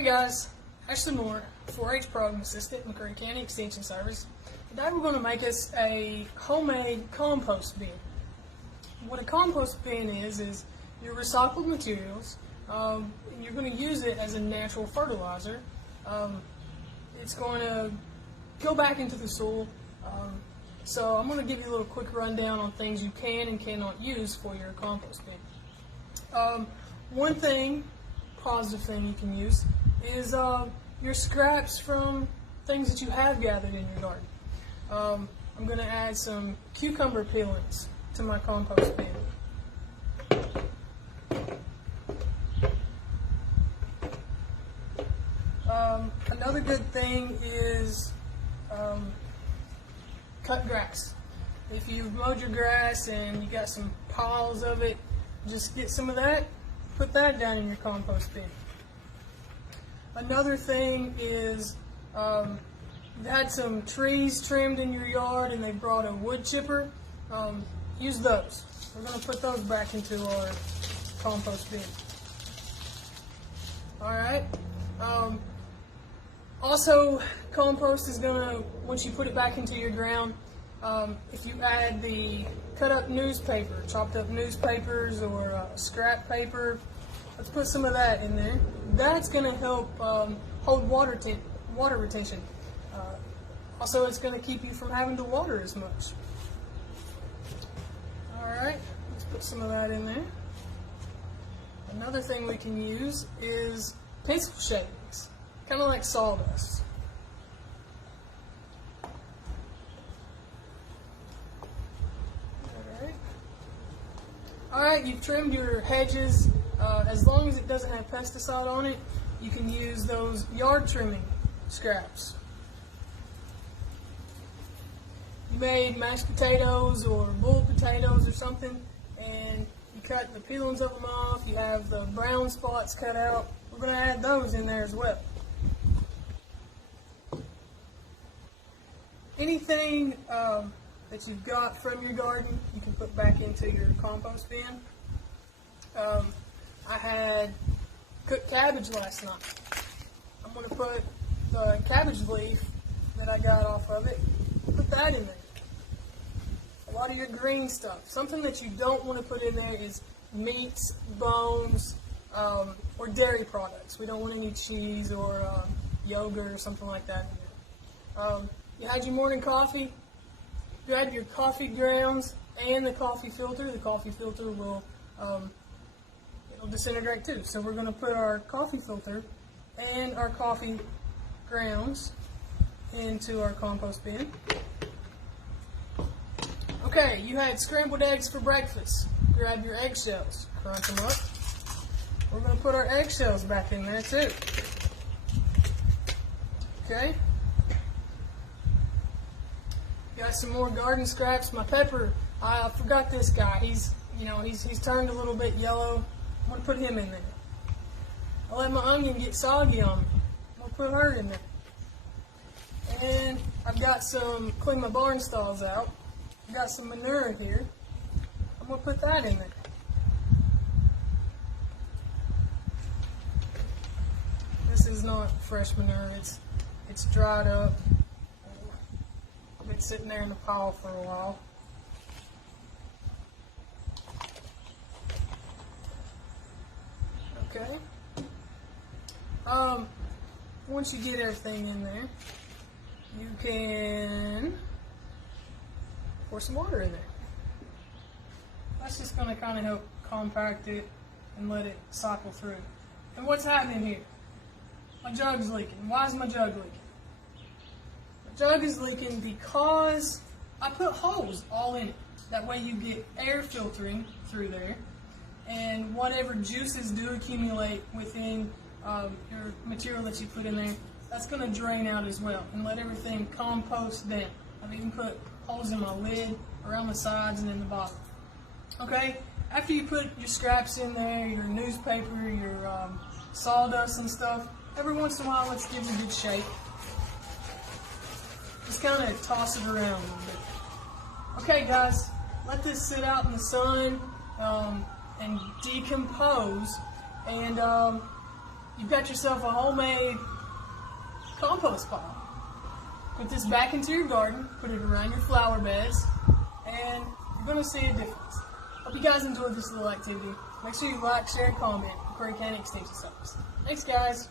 Hey guys, Ashley Moore, 4-H program assistant in Kentucky County Extension Service. Today we're going to make us a homemade compost bin. What a compost bin is your recycled materials. And you're going to use it as a natural fertilizer. It's going to go back into the soil. So I'm going to give you a little quick rundown on things you can and cannot use for your compost bin. One positive thing you can use is your scraps from things that you have gathered in your garden. I'm going to add some cucumber peelings to my compost bin. Another good thing is cut grass. If you've mowed your grass and you got some piles of it, just get some of that, put that down in your compost bin. Another thing is you've had some trees trimmed in your yard and they brought a wood chipper. Use those. We're going to put those back into our compost bin. Alright. Also, compost is going to, once you put it back into your ground, if you add the cut up newspaper, chopped up newspapers or scrap paper, let's put some of that in there. That's going to help hold water retention. Also, it's going to keep you from having to water as much. Alright, let's put some of that in there. Another thing we can use is pencil shavings, kind of like sawdust. Alright, you've trimmed your hedges. As long as it doesn't have pesticide on it, you can use those yard trimming scraps. You made mashed potatoes or boiled potatoes or something, and you cut the peelings of them off, you have the brown spots cut out. We're going to add those in there as well. Anything that you've got from your garden, you can put back into your compost bin. I had cooked cabbage last night. I'm going to put the cabbage leaf that I got off of it, put that in there. A lot of your green stuff. Something that you don't want to put in there is meats, bones, or dairy products. We don't want any cheese or yogurt or something like that in there. You had your morning coffee. You add your coffee grounds and the coffee filter will it'll disintegrate too. So we're going to put our coffee filter and our coffee grounds into our compost bin. Okay, you had scrambled eggs for breakfast. Grab your eggshells, crunch them up. We're going to put our eggshells back in there too. Okay. Got some more garden scraps. My pepper, I forgot this guy. He's turned a little bit yellow. I'm going to put him in there. I let my onion get soggy on me. I'm going to put her in there. And I've got some, clean my barn stalls out. I've got some manure here. I'm going to put that in there. This is not fresh manure. It's dried up. Been sitting there in the pile for a while. Okay. Once you get everything in there, you can pour some water in there. That's just going to kind of help compact it and let it cycle through. And what's happening here? My jug's leaking. Why is my jug leaking? Jug is leaking because I put holes all in it. That way you get air filtering through there, and whatever juices do accumulate within your material that you put in there, that's going to drain out as well and let everything compost down. I've even put holes in my lid, around the sides, and in the bottom. Okay, after you put your scraps in there, your newspaper, your sawdust and stuff, every once in a while let's give it a good shake. Just kind of toss it around a little bit. Okay guys, let this sit out in the sun and decompose, and you've got yourself a homemade compost pile. Put this back into your garden, put it around your flower beds, and you're going to see a difference. Hope you guys enjoyed this little activity. Make sure you like, share, and comment. Prairie County Extension Service. Thanks, guys.